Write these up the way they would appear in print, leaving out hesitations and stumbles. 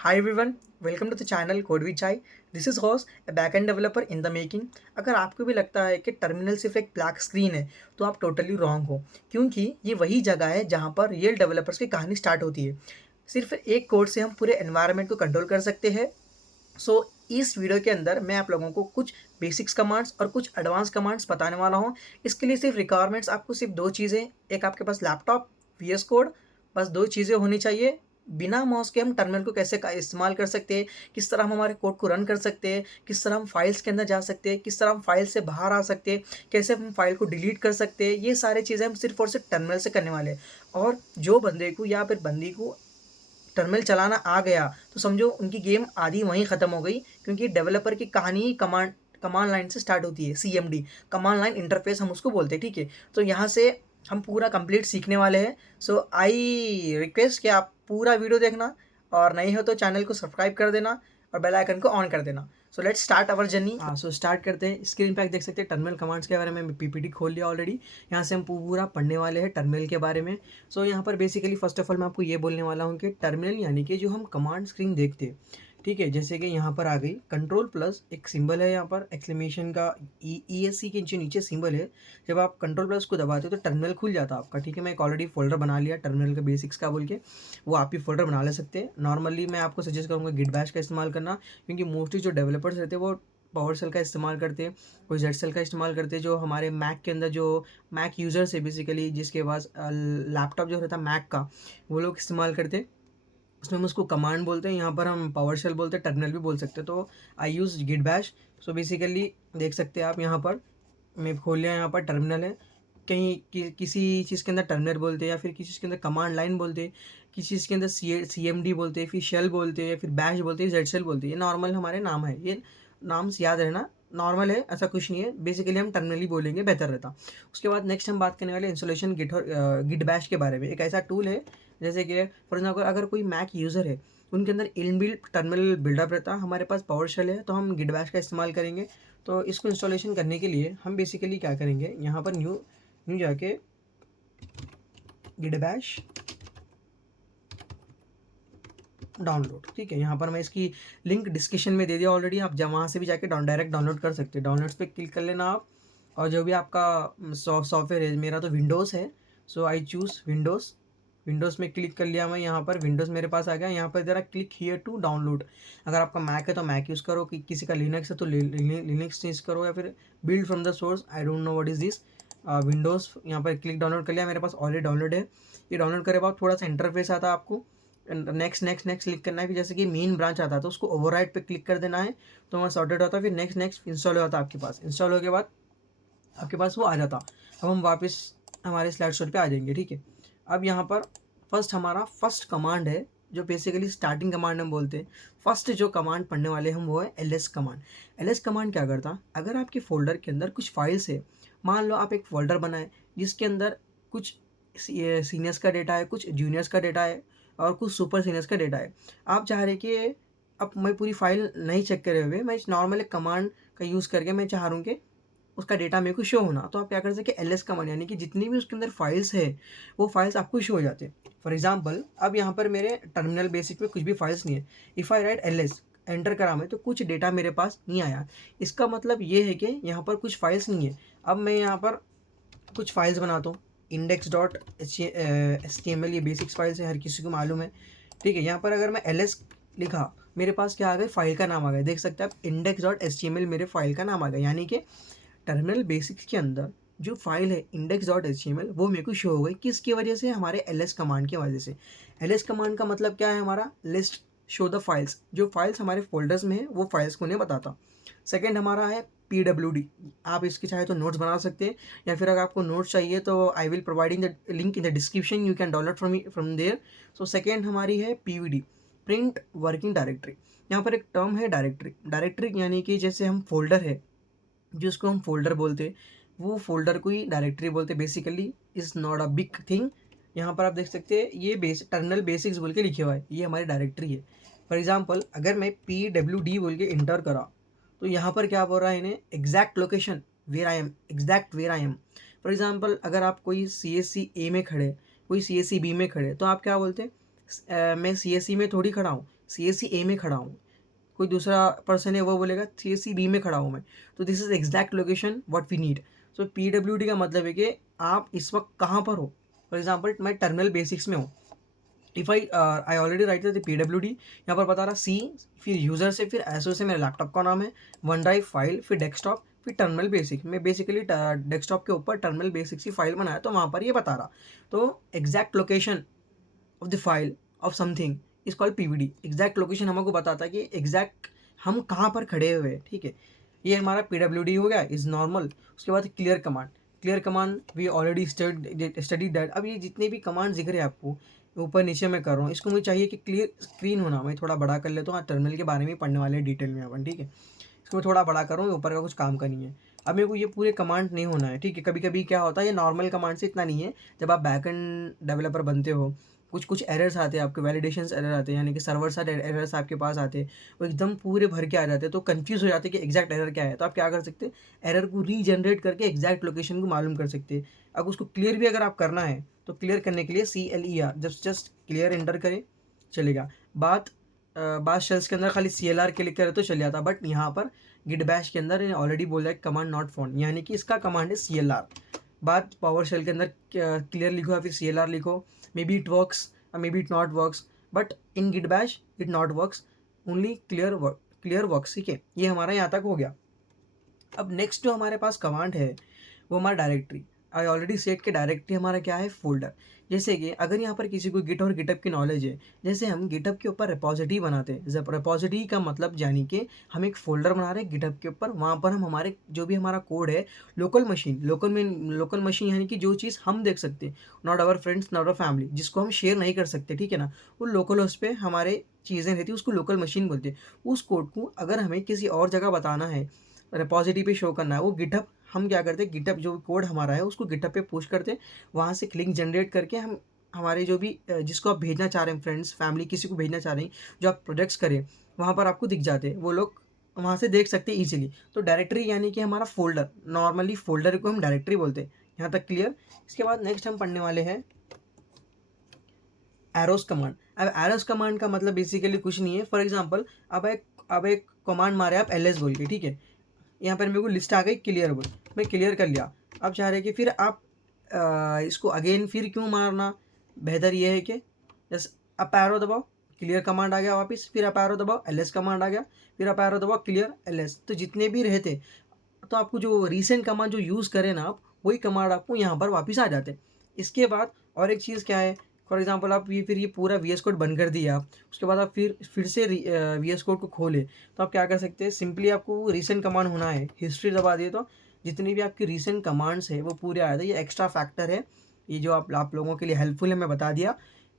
Hi everyone, welcome to the channel Code with Chai. This is Host, a backend developer in the making. अगर आपको भी लगता है कि टर्मिनल सिर्फ एक ब्लैक स्क्रीन है तो आप टोटली रॉन्ग हो, क्योंकि ये वही जगह है जहाँ पर रियल डेवलपर्स की कहानी स्टार्ट होती है। सिर्फ एक कोड से हम पूरे एनवायरनमेंट को कंट्रोल कर सकते हैं। सो इस वीडियो के अंदर मैं आप लोगों को कुछ बेसिक्स कमांड्स और कुछ एडवांस कमांड्स बताने वाला हूँ। इसके लिए सिर्फ रिक्वायरमेंट्स आपको सिर्फ दो चीज़ें, एक आपके पास लैपटॉप, वीएस कोड, बस दो चीज़ें होनी चाहिए। बिना माउस के हम टर्मिनल को कैसे इस्तेमाल कर सकते हैं, किस तरह हम हमारे कोड को रन कर सकते हैं, किस तरह हम फाइल्स के अंदर जा सकते हैं, किस तरह हम फाइल से बाहर आ सकते हैं, कैसे हम फाइल को डिलीट कर सकते हैं, ये सारी चीज़ें हम सिर्फ और सिर्फ टर्मिनल से करने वाले हैं। और जो बंदे को या फिर बंदी को टर्मिनल चलाना आ गया तो समझो उनकी गेम आधी वहीं ख़त्म हो गई, क्योंकि डेवलपर की कहानी ही कमांड लाइन से स्टार्ट होती है। CMD, कमांड लाइन इंटरफेस हम उसको बोलते हैं, ठीक है। तो यहाँ से हम पूरा कंप्लीट सीखने वाले हैं। सो आई रिक्वेस्ट कि आप पूरा वीडियो देखना, और नहीं हो तो चैनल को सब्सक्राइब कर देना और बेल आइकन को ऑन कर देना। So let's start our journey. So start करते हैं। स्क्रीन पे आप देख सकते हैं टर्मिनल कमांड्स के बारे में पीपीटी खोल लिया ऑलरेडी। यहाँ से हम पूरा पढ़ने वाले हैं टर्मिनल के बारे में। सो यहाँ पर बेसिकली फर्स्ट ऑफ ऑल मैं आपको ये बोलने वाला हूँ कि टर्मिनल यानी कि जो हम कमांड स्क्रीन देखते हैं, ठीक है। जैसे कि यहाँ पर आ गई कंट्रोल प्लस, एक सिंबल है यहाँ पर एक्सक्लेमेशन का, ESC के नीचे सिंबल है। जब आप कंट्रोल प्लस को दबाते हो तो टर्मिनल खुल जाता है आपका, ठीक है। मैं एक ऑलरेडी फोल्डर बना लिया टर्मिनल का बेसिक्स का बोल के, वो आप भी फोल्डर बना ले सकते हैं। नॉर्मली मैं आपको सजेस्ट करूँगा गिट बैश का इस्तेमाल करना, क्योंकि मोस्टली जो डेवलपर्स रहते हैं वो पावर सेल का इस्तेमाल करते हैं, कोई जेड सेल का इस्तेमाल करते हैं। जो हमारे मैक के अंदर जो मैक यूज़र्स है बेसिकली, जिसके पास लैपटॉप जो रहता है मैक का, वो लोग इस्तेमाल करते हैं। उसमें हम उसको कमांड बोलते हैं, यहाँ पर हम पावर शेल बोलते हैं, टर्मिनल भी बोल सकते हैं। तो I use git bash. So basically देख सकते हैं आप यहाँ पर, मैं खोल लिया, यहाँ पर टर्मिनल है। कहीं किसी चीज़ के अंदर टर्मिनल बोलते हैं, या फिर किसी चीज़ के अंदर कमांड लाइन बोलते हैं, किसी चीज़ के अंदर CMD बोलते हैं, फिर शेल बोलते हैं, या फिर बैश बोलते हैं, जेड शेल बोलते हैं। ये नॉर्मल हमारे नाम है, ये नाम से याद रहना नॉर्मल है, ऐसा कुछ नहीं है। बेसिकली हम टर्मिनल ही बोलेंगे, बेहतर रहता। उसके बाद नेक्स्ट हम बात करने वाले इंस्टॉलेशन गिट और गिट बैश के बारे में। एक ऐसा टूल है, जैसे कि फॉर एग्जाम्पल अगर कोई मैक यूज़र है, उनके अंदर इनबिल्ट टर्मिनल बिल्डअप रहता है, हमारे पास पावर शेल है, तो हम गिट बैश का इस्तेमाल करेंगे। तो इसको इंस्टॉलेशन करने के लिए हम बेसिकली क्या करेंगे, यहाँ पर न्यू न्यू जाके गिट बैश डाउनलोड, ठीक है। यहाँ पर मैं इसकी लिंक डिस्क्रिप्शन में दे दिया ऑलरेडी, आप जब वहाँ से भी जाके डायरेक्ट डाउनलोड कर सकते हैं। डाउनलोड्स पे क्लिक कर लेना आप, और जो भी आपका सॉफ्टवेयर है, मेरा तो विंडोज़ है, सो आई चूज़ विंडोज़। विंडोज़ में क्लिक कर लिया मैं, यहाँ पर विंडोज़ मेरे पास आ गया। यहाँ पर ज़रा क्लिक हियर टू डाउनलोड। अगर आपका मैक है तो मैक यूज़ करो, कि किसी का लिनक्स है तो लिनक्स यूज़ करो, या फिर build from the source, I don't know what is this. Windows यहाँ पर क्लिक डाउनलोड कर लिया, मेरे पास ऑलरेडी डाउनलोड है। ये डाउनलोड करे बाद थोड़ा सा इंटरफेस आता है आपको, नेक्स्ट नेक्स्ट नेक्स्ट क्लिक करना है। फिर जैसे कि मेन ब्रांच आता है तो उसको ओवरराइट पे क्लिक कर देना है, तो वहाँ सॉर्टेड होता है। फिर नेक्स्ट नेक्स्ट इंस्टॉल होता है आपके पास। इंस्टॉल होने के बाद आपके पास वो आ जाता। अब हम वापस हमारे स्लाइड शो पे आ जाएंगे, ठीक है। अब यहाँ पर हमारा फर्स्ट कमांड है, जो बेसिकली स्टार्टिंग कमांड हम बोलते हैं। फर्स्ट जो कमांड पढ़ने वाले हम वो है LS कमांड। LS कमांड क्या करता, अगर आपके फोल्डर के अंदर कुछ फाइल्स है, मान लो आप एक फोल्डर बनाए जिसके अंदर कुछ सीनियर्स का डेटा है, कुछ जूनियर्स का डेटा है, और कुछ सुपर सीनियर्स का डेटा है। आप चाह रहे कि अब मैं पूरी फाइल नहीं चेक करे हुए, मैं नॉर्मल एक कमांड का यूज़ करके मैं चाह रहा हूँ कि उसका डेटा मेरे को शो होना, तो आप क्या कर सकते हैं, LS कमांड, यानी कि जितनी भी उसके अंदर फाइल्स है वो फाइल्स आपको शो हो जाते हैं। फॉर एग्जांपल अब यहाँ पर मेरे टर्मिनल बेसिक में कुछ भी फाइल्स नहीं है। If I write LS enter करा मैं, तो कुछ डेटा मेरे पास नहीं आया। इसका मतलब ये है कि यहाँ पर कुछ फाइल्स नहीं है। अब मैं यहाँ पर कुछ फाइल्स बनाता हूँ, index.html, ये बेसिक्स फाइल्स है, हर किसी को मालूम है, ठीक है। यहाँ पर अगर मैं LS लिखा, मेरे पास क्या आ गया, फाइल का नाम आ गया। देख सकते हैं आप, index.html मेरे फाइल का नाम आ गया, यानी कि टर्मिनल बेसिक्स के अंदर जो फाइल है index.html वो मेरे को शो हो गई। किसकी वजह से, हमारे LS कमांड की वजह से। LS कमांड का मतलब क्या है, हमारा लिस्ट शो द फाइल्स, जो फाइल्स हमारे फोल्डर्स में है वो फाइल्स को नहीं बताता। सेकेंड हमारा है PWD। आप इसके चाहे तो नोट्स बना सकते हैं, या फिर अगर आपको नोट्स चाहिए तो I will providing the link in the description, you can download from there. So second हमारी है PVD, प्रिंट वर्किंग डायरेक्टरी। यहाँ पर एक टर्म है डायरेक्टरी। डायरेक्टरी यानी कि जैसे हम फोल्डर है, जिसको हम फोल्डर बोलते हैं, वो फोल्डर को ही डायरेक्टरी बोलते हैं। Basically is not a big thing. यहाँ पर आप देख सकते हैं ये टर्मिनल बेसिक्स बोल के लिखे हुआ है, ये हमारी डायरेक्टरी है। फॉर एग्जांपल अगर मैं PWD बोल के इंटर करा, तो यहाँ पर क्या बोल रहा है इन्हें, exact location where I am, exact where I am. For example अगर आप कोई CSC A में खड़े, कोई CSC B में खड़े, तो आप क्या बोलते हैं, मैं CSC में थोड़ी खड़ा हूँ, CSC A में खड़ा हूँ, कोई दूसरा पर्सन है वो बोलेगा CSC B में खड़ा हूँ मैं, तो this is exact location what we need. So PWD का मतलब है कि आप इस वक्त कहाँ पर हो। फॉर एग्जाम्पल मैं टर्मिनल बेसिक्स में हूँ, if I already right the PWD, यहाँ पर बता रहा C, फिर यूज़र से, फिर एसओ से मेरे लैपटॉप का नाम है, वन ड्राइव फाइल, फिर डेस्कटॉप, फिर टर्मिनल बेसिक। मैं बेसिकली डेस्कटॉप के ऊपर टर्मिनल बेसिक्स की फाइल बनाया, तो वहाँ पर ये बता रहा। तो exact location of the file of something is called PVD। Exact location हमको बताता है कि एग्जैक्ट हम कहाँ पर खड़े हुए हैं, ठीक है। ये हमारा PWD हो गया, इज़ नॉर्मल। उसके बाद clear command. Clear command we already study that. अब ये जितने भी कमांड दिख रहे हैं आपको ऊपर नीचे मैं कर रहा हूँ, इसको मुझे चाहिए कि क्लियर स्क्रीन होना। मैं थोड़ा बड़ा कर लेता हूँ, हाँ टर्मिनल के बारे में पढ़ने वाले हैं डिटेल में अपन, ठीक है। इसको मैं थोड़ा बड़ा कर रहा हूँ, ऊपर का कुछ काम का नहीं है। अब मेरे को ये पूरे कमांड नहीं होना है, ठीक है। कभी कभी क्या होता है, ये नॉर्मल कमांड से इतना नहीं है। जब आप बैकएंड डेवलपर बनते हो, कुछ कुछ एरर्स आते हैं आपके, वैलिडेशंस एरर आते हैं, यानी कि सर्वर साइड एरर्स आपके पास आते हैं, वो एकदम पूरे भर के आ जाते हैं, तो कंफ्यूज हो जाते हैं कि एग्जैक्ट एरर क्या है। तो आप क्या कर सकते हैं, एरर को रीजनरेट करके एग्जैक्ट लोकेशन को मालूम कर सकते हैं। अब उसको क्लियर भी अगर आप करना है, तो क्लियर करने के लिए CLER जस्ट क्लियर एंटर करें, चलेगा। बात शेल्स के अंदर खाली CLR के लिख करे तो चल जाता, बट यहाँ पर गिट बैश के अंदर ऑलरेडी बोल रहा है कमांड नॉट फाउंड, यानी कि इसका कमांड है CLR। बात पावर शेल के अंदर क्लियर लिखो या फिर CLR लिखो, maybe it works maybe it not works, but in git bash it not works, only clear works, ठीक है। ये हमारा यहाँ तक हो गया। अब नेक्स्ट जो हमारे पास कमांड है वो हमारा डायरेक्टरी। आई ऑलरेडी सेट के डायरेक्टरी हमारा क्या है, फोल्डर। जैसे कि अगर यहाँ पर किसी को गिट और गिटअप की नॉलेज है, जैसे हम गिटअप के ऊपर रिपोजिटरी बनाते हैं। जब रिपोजिटरी का मतलब यानी कि हम एक फोल्डर बना रहे हैं गिटअप के ऊपर, वहाँ पर हम हमारे जो भी हमारा कोड है, लोकल मशीन यानी कि जो चीज़ हम देख सकते हैं, not our friends not our family, जिसको हम शेयर नहीं कर सकते, ठीक है ना, वो लोकल होस्ट पे हमारे चीज़ें रहती है, उसको लोकल मशीन बोलते हैं। उस कोड को अगर हमें किसी और जगह बताना है, रिपोजिटरी पे शो करना है, वो गिटहब हम क्या करते हैं, गिटहब जो कोड हमारा है उसको गिटहब पे पुश करते हैं। वहाँ से लिंक जनरेट करके हम हमारे जो भी जिसको आप भेजना चाह रहे हैं, फ्रेंड्स फैमिली किसी को भेजना चाह रहे हैं, जो आप प्रोजेक्ट्स करें, वहाँ पर आपको दिख जाते हैं, वो लोग वहाँ से देख सकते हैं ईजिली। तो डायरेक्टरी यानी कि हमारा फोल्डर, नॉर्मली फोल्डर को हम डायरेक्टरी बोलते हैं। यहाँ तक क्लियर। इसके बाद नेक्स्ट हम पढ़ने वाले हैं एरोस कमांड। अब एरोस कमांड का मतलब बेसिकली कुछ नहीं है। फॉर एग्जांपल अब एक कमांड मारे आप LS बोल के, ठीक है। यहाँ पर मेरे को लिस्ट आ गई क्लियर बोल, मैं क्लियर कर लिया। अब चाह रहे कि फिर आप इसको अगेन फिर क्यों मारना, बेहतर ये है कि जैसे अप एरो दबाओ, क्लियर कमांड आ गया वापस, फिर अप एरो दबाओ, LS कमांड आ गया, फिर अप एरो दबाओ, क्लियर LS। तो जितने भी रहते, तो आपको जो रीसेंट कमांड जो यूज़ करें ना आप, वही कमांड आपको यहाँ पर वापस आ जाते। इसके बाद और एक चीज़ क्या है, फॉर एग्जांपल आप ये पूरा VS कोड बंद कर दिया आप, उसके बाद आप फिर से VS कोड को खोले, तो आप क्या कर सकते हैं, सिंपली आपको रीसेंट कमांड होना है, हिस्ट्री दबा दिए तो जितनी भी आपकी रीसेंट कमांड्स है वो पूरे आ जाते। ये एक्स्ट्रा फैक्टर है, ये जो आप लोगों के लिए हेल्पफुल है, मैं बता दिया।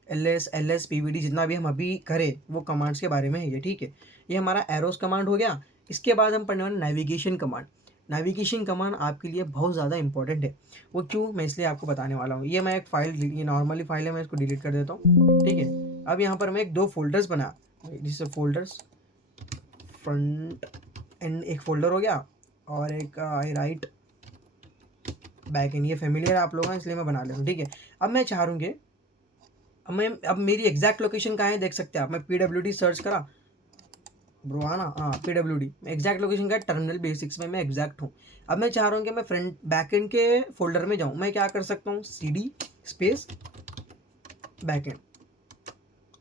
LS PVD जितना भी हम अभी करें वो कमांड्स के बारे में है ये, ठीक है। ये हमारा एरोस कमांड हो गया। इसके बाद हम पढ़ने वाले नेविगेशन कमांड। नेविगेशन कमांड आपके लिए बहुत ज़्यादा इंपॉर्टेंट है। वो क्यों, मैं इसलिए आपको बताने वाला हूँ। ये मैं एक फाइल, ये नॉर्मली फाइल है, मैं इसको डिलीट कर देता हूँ, ठीक है। अब यहाँ पर मैं दो फोल्डर्स बना, जिससे फोल्डर्स फ्रंट एंड एक फोल्डर हो गया, और एक आई राइट बैक एंड। ये फेमिलियर आप लोग हैं इसलिए मैं बना लेता हूँ, ठीक है। अब मैं चाह रहा हूँ कि अब मेरी एग्जैक्ट लोकेशन कहाँ है, देख सकते हैं आप। मैं PWD सर्च करा ब्रो, हाँ ना, हाँ PWD एग्जैक्ट लोकेशन का टर्मिनल बेसिक्स में मैं एग्जैक्ट हूँ। अब मैं चाह रहा हूँ कि मैं फ्रंट बैकएंड के फोल्डर में जाऊँ। मैं क्या कर सकता हूँ, CD स्पेस बैकएंड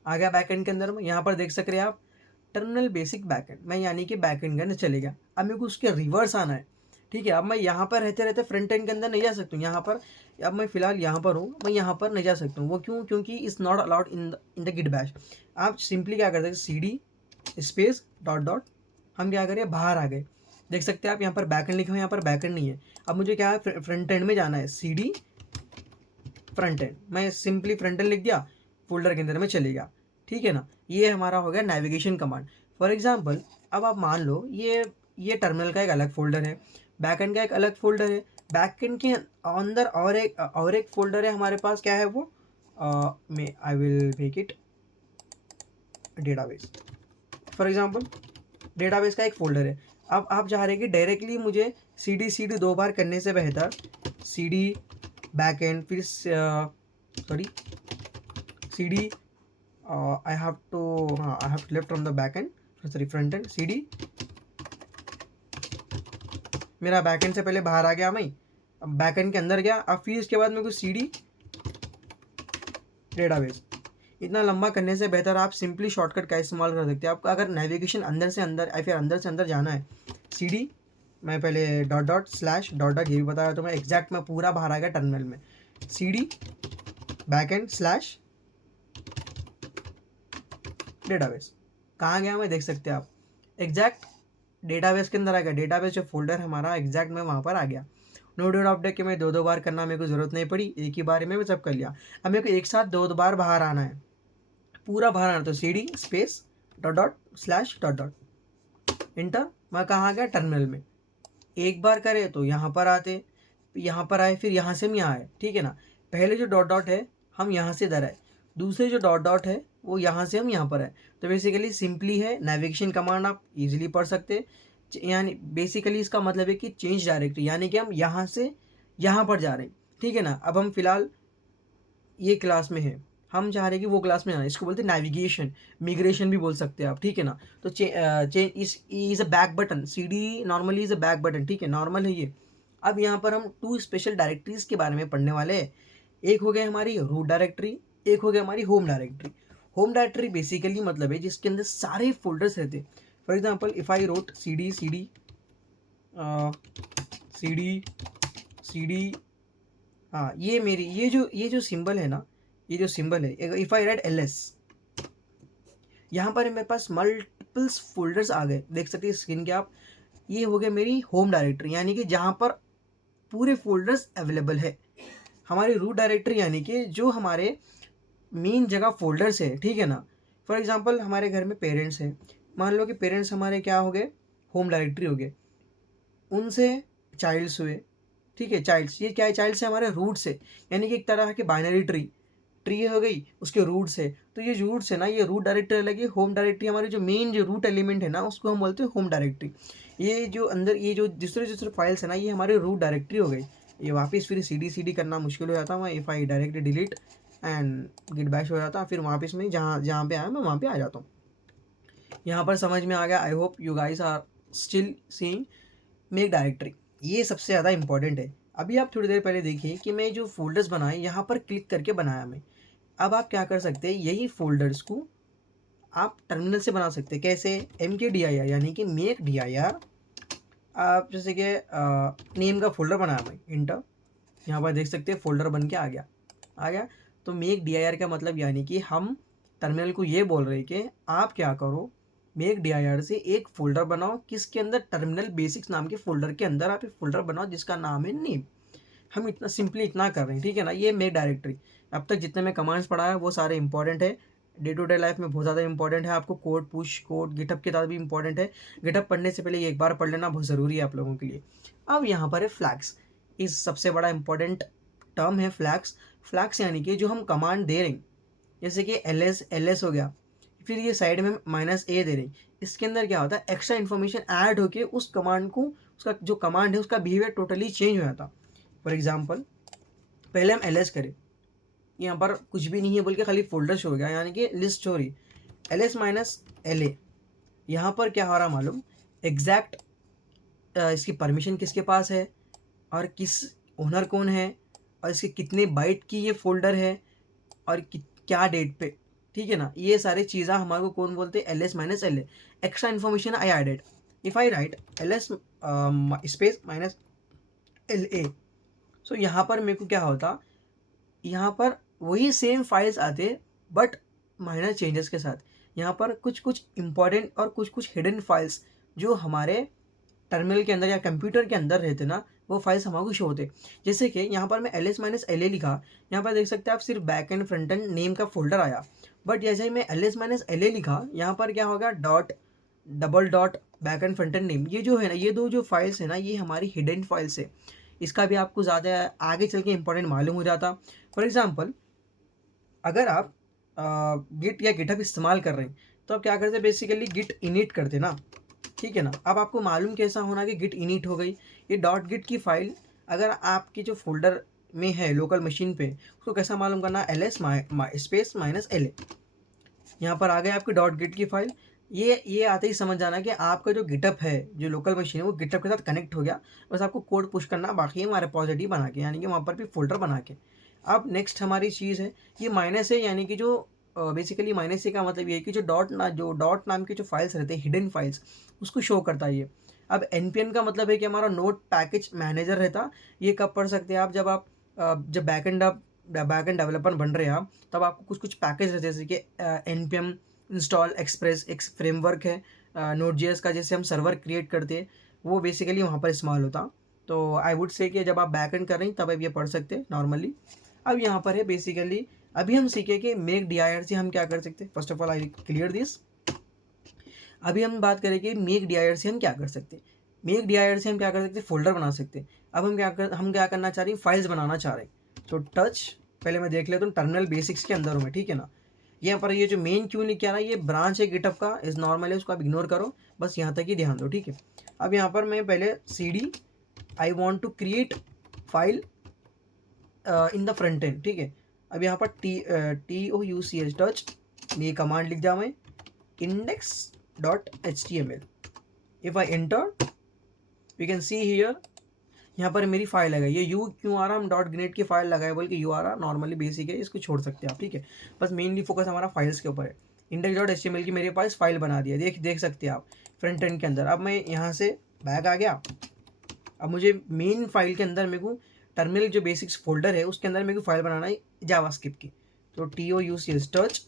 आ गया। बैकएंड के अंदर में यहाँ पर देख सक रहे हैं आप टर्मिनल बेसिक बैकएंड, मैं यानी कि बैकएंड के अंदर चले गया। अब मेरे को उसके रिवर्स आना है, ठीक है। अब मैं यहाँ पर रहते रहते फ्रंट एंड के अंदर नहीं जा सकता हूँ। यहाँ पर अब मैं फिलहाल यहाँ पर हूँ, मैं यहाँ पर नहीं जा सकता हूँ। वो क्यों, क्योंकि it's not allowed in the git bash. आप सिंपली क्या करते हैं, CD स्पेस डॉट डॉट, हम क्या करें, बाहर आ गए। देख सकते हैं आप यहाँ पर बैकएंड लिखा हुआ है, यहाँ पर बैकएंड नहीं है। अब मुझे क्या है, फ्रंट एंड में जाना है, CD फ्रंट एंड। मैं सिंपली फ्रंट एंड लिख दिया, फोल्डर के अंदर में चलेगा, ठीक है ना। ये हमारा हो गया नेविगेशन कमांड। फॉर एग्जांपल अब आप मान लो ये टर्मिनल का एक अलग फोल्डर है, बैकएंड का एक अलग फोल्डर है, बैकएंड के अंदर और एक फोल्डर है हमारे पास, क्या है वो, मैं I will make it database. For example database का एक फोल्डर है। अब आप चाह रहे हैं कि डायरेक्टली मुझे CD दो बार करने से बेहतर CD बैकएंड, फिर CD I have to left from the back end, sorry front end, cd मेरा बैक एंड से पहले बाहर आ गया, मैं अब बैक एंड के अंदर गया, अब फिर इसके बाद मेरे को cd डेटाबेस। इतना लंबा करने से बेहतर आप सिंपली शॉर्टकट का इस्तेमाल कर सकते हैं। आपका अगर नेविगेशन अंदर से अंदर या फिर अंदर से अंदर जाना है, cd मैं पहले dot dot slash dot dot ये भी बताया तो मैं एग्जैक्ट मैं पूरा बाहर आ गया टर्मिनल में, cd back and slash database. कहाँ गया मैं देख सकते हैं आप, एग्जैक्ट डेटाबेस के अंदर आ गया, डेटाबेस जो फोल्डर हमारा एग्जैक्ट मैं वहाँ पर आ गया। नो डॉट अपडेट के मैं दो बार करना मेरे को ज़रूरत नहीं पड़ी, एक ही बार में मैं सब कर लिया। अब मेरे को एक साथ दो बार बाहर आना है, पूरा बाहर आना, तो cd space dot dot slash dot dot inter, मैं कहाँ आ गया टर्मिनल में। एक बार करे तो यहाँ पर आते, यहाँ पर आए, फिर यहाँ से हम यहाँ आए, ठीक है ना। पहले जो डॉट डॉट है हम यहाँ से इधर आए, दूसरे जो डॉट डॉट है वो यहाँ से हम यहाँ पर आए। तो बेसिकली सिंपली है, नेविगेशन कमांड आप इजीली पढ़ सकते, यानी बेसिकली इसका मतलब है कि चेंज डायरेक्टरी, यानी कि हम यहाँ से यहाँ पर जा रहे हैं, ठीक है ना। अब हम फिलहाल ये क्लास में है, हम चाह रहे हैं कि वो क्लास में जाना है, इसको बोलते हैं नेविगेशन, मिग्रेशन भी बोल सकते हैं आप, ठीक है ना। तो change is a back button, cd normally is a back button, ठीक है, नॉर्मल है ये। अब यहाँ पर हम 2 स्पेशल डायरेक्टरीज के बारे में पढ़ने वाले हैं। एक हो गया हमारी रूट डायरेक्टरी, एक हो गया हमारी home directory. Home directory basically मतलब है जिसके अंदर सारे फोल्डर्स रहते। For example if I wrote cd cd cd cd, हाँ ये मेरी ये जो सिंबल है ना, ये जो सिंबल है, इफ़ आई राइट ls, यहाँ पर मेरे पास मल्टीपल्स फोल्डर्स आ गए, देख सकते हैं स्क्रीन के आप। ये हो गया मेरी होम डायरेक्टरी, यानी कि जहाँ पर पूरे फोल्डर्स अवेलेबल है। हमारी रूट डायरेक्टरी यानी कि जो हमारे मेन जगह फोल्डर्स है, ठीक है ना। फॉर एग्जांपल हमारे घर में पेरेंट्स हैं, मान लो कि पेरेंट्स हमारे क्या हो गए, होम डायरेक्टरी हो गए, उनसे चाइल्ड्स हुए, ठीक है, चाइल्ड्स, ये क्या है, चाइल्ड्स से हमारे रूट्स है, यानी कि एक तरह की बाइनरी ट्री हो गई, उसके रूट्स है। तो ये रूट्स है ना, ये रूट डायरेक्टरी अलग है, होम डायरेक्टरी हमारी जो मेन जो रूट एलिमेंट है ना उसको हम बोलते हैं होम डायरेक्टरी। ये जो अंदर ये जो दूसरे दूसरे फाइल्स है ना, ये हमारे रूट डायरेक्टरी हो गई। ये वापस फिर cd करना मुश्किल हो जाता है, मैं if I directly delete and git bash हो जाता, फिर वापस में जहाँ जहाँ पे आया मैं वहाँ पे आ जाता हूँ। यहाँ पर समझ में आ गया, I hope you guys are still seeing make directory, ये सबसे ज़्यादा इंपॉर्टेंट है। अभी आप थोड़ी देर पहले देखिए कि मैं जो फोल्डर्स बनाए यहाँ पर क्लिक करके बनाया मैं। अब आप क्या कर सकते हैं, यही फोल्डर्स को आप टर्मिनल से बना सकते हैं। कैसे, mkdir यानी कि मेक dir, आप जैसे कि नेम का फोल्डर बनाया मैं, इंटर, यहाँ पर देख सकते हैं फोल्डर बन के आ गया। तो मेक dir का मतलब यानी कि हम टर्मिनल को ये बोल रहे हैं कि आप क्या करो, मेक dir से एक फोल्डर बनाओ, किसके अंदर, टर्मिनल बेसिक्स नाम के फोल्डर के अंदर आप एक फोल्डर बनाओ जिसका नाम है नेम। हम इतना सिंपली इतना कर रहे हैं, ठीक है ना। ये मेक डायरेक्टरी, अब तक जितने मैं कमांड्स पढ़ा है वो सारे इंपॉर्टेंट है, डे टू डे लाइफ में बहुत ज़्यादा इंपॉर्टेंट है। आपको कोड पुश कोड गिटहब के साथ भी इंपॉर्टेंट है। गिटहब पढ़ने से पहले ये एक बार पढ़ लेना बहुत ज़रूरी है आप लोगों के लिए। अब यहाँ पर है फ्लैग्स, इस सबसे बड़ा इंपॉर्टेंट टर्म है फ्लैग्स। फ्लैग्स यानी कि जो हम कमांड दे रहे हैं, जैसे कि ls हो गया, फिर ये साइड में -a दे रहे हैं, इसके अंदर क्या होता है, एक्स्ट्रा इन्फॉर्मेशन ऐड होके उस कमांड को, उसका जो कमांड है उसका बिहेवियर टोटली चेंज हो जाता। फॉर एग्जाम्पल पहले हम ls करें, यहाँ पर कुछ भी नहीं है बोल के खाली फोल्डर शो हो गया, यानी कि लिस्ट हो रही, ls -la, यहाँ पर क्या हो रहा मालूम, एग्जैक्ट इसकी परमिशन किसके पास है और किस ओनर कौन है और इसके कितने बाइट की ये फोल्डर है और क्या डेट पे, ठीक है ना। ये सारी चीज़ें हमारे को कौन बोलते हैं, ls -la, extra information I added. If I write ls space -la, सो यहाँ पर मेरे को क्या होता, यहाँ पर वही सेम फाइल्स आते बट माइनर चेंजेस के साथ। यहाँ पर कुछ कुछ इंपॉर्टेंट और कुछ कुछ हिडन फाइल्स जो हमारे टर्मिनल के अंदर या कंप्यूटर के अंदर रहते ना, वो फाइल्स हमारे को शो होते। जैसे कि यहाँ पर मैं ls -la लिखा, यहाँ पर देख सकते हैं आप सिर्फ back and front end name का फोल्डर आया। बट जैसे ही मैं ls -la लिखा, यहाँ पर क्या होगा, dot double dot back and front end name, ये जो है ना, ये दो जो फाइल्स है ना, ये हमारी हिडन फाइल्स है। इसका भी आपको ज़्यादा आगे चल के इंपॉर्टेंट मालूम हो जाता। फॉर एग्जांपल अगर आप गिट या गिटहब इस्तेमाल कर रहे हैं तो आप क्या करते हैं, बेसिकली गिट इनिट करते ना, ठीक है ना। अब आपको मालूम कैसा होना कि गिट इनिट हो गई, ये डॉट गिट की फाइल अगर आपकी जो फोल्डर में है लोकल मशीन पे, उसको कैसा मालूम करना, ls स्पेस -la। यहाँ पर आ गए आपकी डॉट गिट की फाइल। ये आते ही समझ जाना कि आपका जो गिटअप है, जो लोकल मशीन है, वो गिटअप के साथ कनेक्ट हो गया। बस आपको कोड पुश करना बाकी है हमारे रिपॉजिटरी बना के, यानी कि वहाँ पर भी फ़ोल्डर बना के। अब नेक्स्ट हमारी चीज़ है, ये माइनस है, यानी कि जो बेसिकली माइनस ए का मतलब ये है कि जो डॉट नाम के जो फाइल्स रहते हैं, हिडन फाइल्स, उसको शो करता है ये। अब एनपीएन का मतलब है कि हमारा नोट पैकेज मैनेजर रहता। ये कब पढ़ सकते हैं आप, जब बैकएंड डेवलपर बन रहे हैं आप, तब आपको कुछ कुछ पैकेज रहते हैं, जैसे कि एनपीएम इंस्टॉल एक्सप्रेस, एक फ्रेमवर्क है नोड जेएस का, जैसे हम सर्वर क्रिएट करते हैं, वो बेसिकली वहाँ पर इस्तेमाल होता। तो आई वुड से कि जब आप बैकएंड कर रहे हैं तब आप ये पढ़ सकते हैं नॉर्मली। अब यहाँ पर है बेसिकली, अभी हम सीखे कि मेक dir से हम क्या कर सकते हैं। First of all I clear this. अभी हम बात करें कि मेक dir से हम क्या कर सकते हैं। मेक dir से हम क्या कर सकते हैं, फोल्डर बना सकते हैं। अब हम क्या करना चाह रहे हैं, फाइल्स बनाना चाह रहे हैं। तो टच, पहले मैं देख लेता हूँ, टर्मिनल बेसिक्स के अंदर हूँ मैं, ठीक है ना। यहाँ पर ये जो मेन क्यों नहीं किया ना, ये ब्रांच है गिटअप का, इस नॉर्मल है, उसको आप इग्नोर करो, बस यहाँ तक ही ध्यान दो, ठीक है। अब यहाँ पर मैं पहले cd I want to create file in the front end, ठीक है। अब यहाँ पर touch टच में ये कमांड लिख दिया मैं, index.html। If I enter, we can see here, यहाँ पर मेरी फाइल है। ये यू क्यों आ रहा, हम डॉट ग्रेड की फाइल लगाए बोल के यू आ रहा, नॉर्मली बेसिक है, इसको छोड़ सकते हैं आप, ठीक है। बस मेनली फोकस हमारा फाइल्स के ऊपर है। index.html की मेरे पास फाइल बना दिया, देख सकते हैं आप फ्रंट एंड के अंदर। अब मैं यहाँ से बैक आ गया। अब मुझे मेन फाइल के अंदर मेरे को टर्मिनल जो बेसिक्स फोल्डर है उसके अंदर मेरे को फाइल बनाना है जावास्क्रिप्ट की। तो touch टच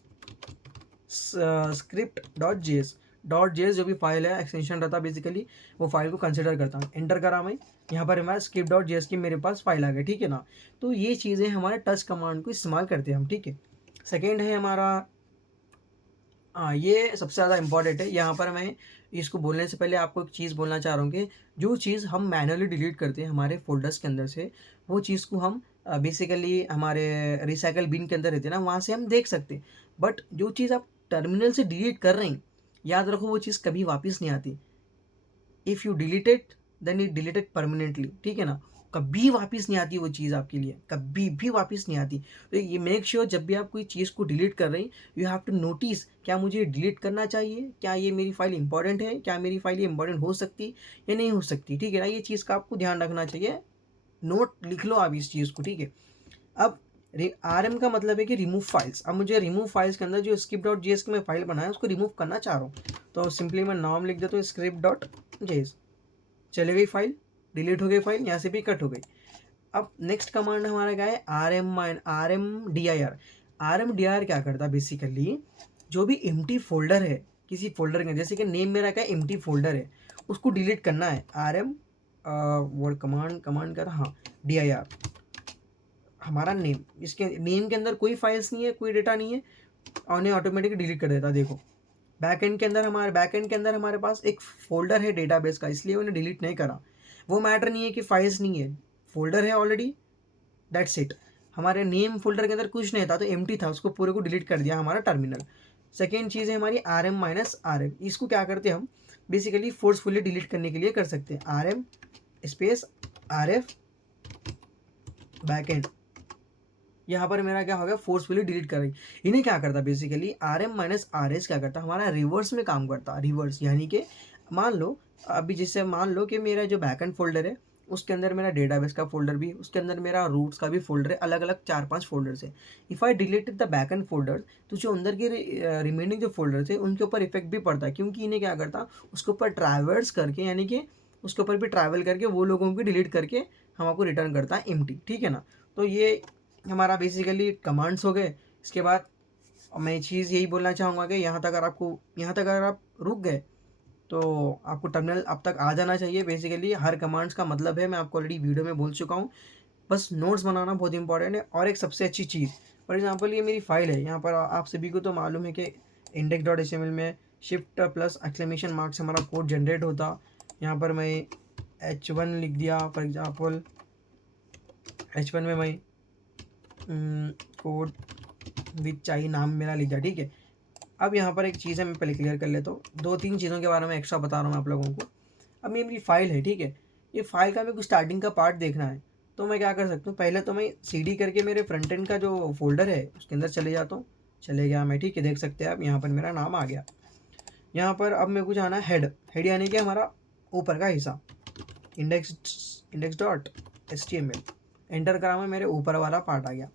script.js जो भी फाइल है, एक्सटेंशन रहता है बेसिकली, वो फाइल को कंसिडर करता हूँ। एंटर करा मैं, यहाँ पर हमारा script.js की मेरे पास फाइल आ गई, ठीक है ना। तो ये चीज़ें हमारे टच कमांड को इस्तेमाल करते हैं हम, ठीक है। सेकेंड है हमारा, हाँ ये सबसे ज़्यादा इंपॉर्टेंट है। यहाँ पर मैं इसको बोलने से पहले आपको एक चीज़ बोलना चाह रहा हूँ कि जो चीज़ हम मैनुअली डिलीट करते हैं हमारे फोल्डर्स के अंदर से, वो चीज़ को हम बेसिकली हमारे रिसाइकल बिन के अंदर रहते हैं ना, वहाँ से हम देख सकते हैं। बट जो चीज़ आप टर्मिनल से डिलीट कर रहे हैं, याद रखो वो चीज़ कभी वापस नहीं आती। If you delete it then it deleted permanently, ठीक है ना। कभी वापस नहीं आती वो चीज़ आपके लिए, कभी भी वापस नहीं आती। तो ये मेक श्योर जब भी आप कोई चीज़ को डिलीट कर रहे हैं, यू हैव टू नोटिस, क्या मुझे डिलीट करना चाहिए, क्या ये मेरी फाइल इंपॉर्टेंट है, क्या मेरी फाइल ये इंपॉर्टेंट हो सकती या नहीं हो सकती, ठीक है ना। ये चीज़ का आपको ध्यान रखना चाहिए, नोट लिख लो आप इस चीज़ को, ठीक है। अब RM का मतलब है कि रिमूव फाइल्स। अब मुझे रिमूव फाइल्स के अंदर जो script.js की मैं फाइल बनाया उसको रिमूव करना चाह रहा हूँ, तो सिंपली मैं नाम लिख देता हूँ script.js, चली गई फाइल, डिलीट हो गई फाइल, यहाँ से भी कट हो गई। अब नेक्स्ट कमांड हमारा क्या है, rmdir क्या करता है बेसिकली, जो भी एम्प्टी फोल्डर है किसी फोल्डर के, जैसे कि नेम मेरा क्या एम्प्टी फोल्डर है, उसको डिलीट करना है। rm वर्ड कमांड का था, हाँ dir, हमारा नेम, इसके नेम के अंदर कोई फाइल्स नहीं है, कोई डेटा नहीं है, और उन्हें ऑटोमेटिक डिलीट कर देता। देखो बैकएंड के अंदर हमारे पास एक फोल्डर है डेटाबेस का, इसलिए उन्हें डिलीट नहीं करा। वो मैटर नहीं है कि फाइल्स नहीं है, फोल्डर है ऑलरेडी, दैट्स इट। हमारे नेम फोल्डर के अंदर कुछ नहीं था, तो एम्प्टी था, उसको पूरे को डिलीट कर दिया हमारा टर्मिनल। सेकेंड चीज़ है हमारी rm-rf। इसको क्या करते हैं हम बेसिकली फोर्सफुली डिलीट करने के लिए कर सकते हैं, rm स्पेस rf बैकएंड। यहाँ पर मेरा क्या हो गया, फोर्सफुली डिलीट कर रही। इन्हें क्या करता बेसिकली, rm-rs क्या करता, हमारा रिवर्स में काम करता। रिवर्स यानी कि मान लो अभी, जिससे मान लो कि मेरा जो बैकएंड फोल्डर है उसके अंदर मेरा डेटाबेस का फोल्डर भी, उसके अंदर मेरा रूट्स का भी फोल्डर है, अलग अलग 4-5 फोल्डर्स है। If I deleted the backend folder, तो जो अंदर के रिमेनिंग जो फोल्डर थे उनके ऊपर इफेक्ट भी पड़ता है, क्योंकि इन्हें क्या करता, उसके ऊपर ट्रैवर्स करके, यानी कि उसके ऊपर भी ट्रैवल करके वो लोगों को डिलीट करके हमको रिटर्न करता है एम्प्टी, ठीक है ना। तो ये हमारा बेसिकली कमांड्स हो गए। इसके बाद मैं चीज़ यही बोलना चाहूँगा कि यहाँ तक अगर आप रुक गए तो आपको टर्मिनल अब तक आ जाना चाहिए। बेसिकली हर कमांड्स का मतलब है, मैं आपको ऑलरेडी वीडियो में बोल चुका हूँ, बस नोट्स बनाना बहुत इंपॉर्टेंट है। और एक सबसे अच्छी चीज़, फॉर एग्जांपल ये मेरी फाइल है, यहाँ पर आप सभी को तो मालूम है कि index.html में शिफ्ट प्लस एक्सक्लेमेशन मार्क से हमारा कोड जनरेट होता। यहाँ पर मैं h1 लिख दिया, फॉर एग्जांपल h1 में मैं कोड विथ चाहिए नाम मेरा लिख दिया, ठीक है। अब यहाँ पर एक चीज़ है, मैं पहले क्लियर कर लेता हूँ, 2-3 चीज़ों के बारे में एक्स्ट्रा बता रहा हूँ आप लोगों को। अब ये मेरी फाइल है, ठीक है, ये फाइल का मेरे को स्टार्टिंग का पार्ट देखना है, तो मैं क्या कर सकता हूँ, पहले तो मैं cd करके मेरे फ्रंट एंड का जो फोल्डर है उसके अंदर चले जाता हूँ, चले गया मैं, ठीक है। देख सकते हैं आप यहाँ पर मेरा नाम आ गया। यहाँ पर अब मेरे को जाना है हेड। हेड यानी कि हमारा ऊपर का हिस्सा, इंडेक्स डॉट HTML। एंटर करा मैं, मेरे ऊपर वाला पार्ट आ गया,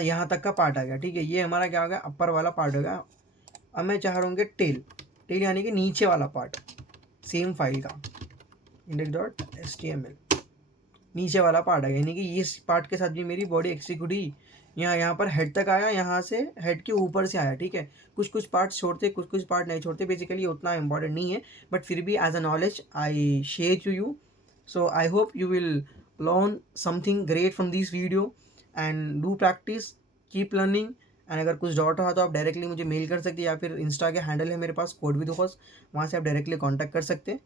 यहाँ तक का पार्ट आ गया, ठीक है। ये हमारा क्या हो गया, अपर वाला पार्ट हो गया। अब मैं चाह रहा हूँ कि टेल यानी कि नीचे वाला पार्ट सेम फाइल का, index.html, नीचे वाला पार्ट आ गया, यानी कि इस पार्ट के साथ भी मेरी बॉडी एक्सिक्यूट हुई। यहाँ पर हेड तक आया, यहाँ से हेड के ऊपर से आया, ठीक है। कुछ पार्ट छोड़ते, कुछ पार्ट नहीं छोड़ते, बेसिकली उतना इंपॉर्टेंट नहीं है, बट फिर भी as a knowledge I share to you. So I hope you will learn something great from this video and do practice, keep learning. And अगर कुछ डाउट रहा तो आप डायरेक्टली मुझे मेल कर सकते हैं, या फिर इंस्टा के हैंडल है मेरे पास कोड विद होस्ट, वहाँ से आप डायरेक्टली कॉन्टैक्ट कर सकते हैं।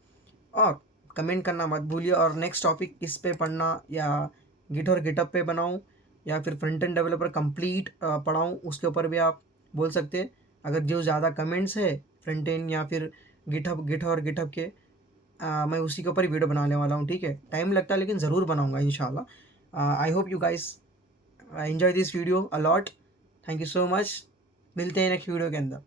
और कमेंट करना मत भूलिए, और नेक्स्ट टॉपिक किस पे पढ़ना, या गिट और गिटअप पे बनाऊँ, या फिर फ्रंट एंड डेवलपर कंप्लीट पढ़ाऊँ, उसके ऊपर भी आप बोल सकते हैं। अगर जो ज़्यादा कमेंट्स है फ्रंट एंड या फिर गिट और गिटहब के, मैं उसी के ऊपर ही वीडियो बनाने वाला हूँ, ठीक है। टाइम लगता है लेकिन ज़रूर बनाऊँगा इंशाल्लाह। आई hope you guys enjoy this video a lot. Thank you so much. मिलते हैं नेक्स्ट वीडियो के अंदर।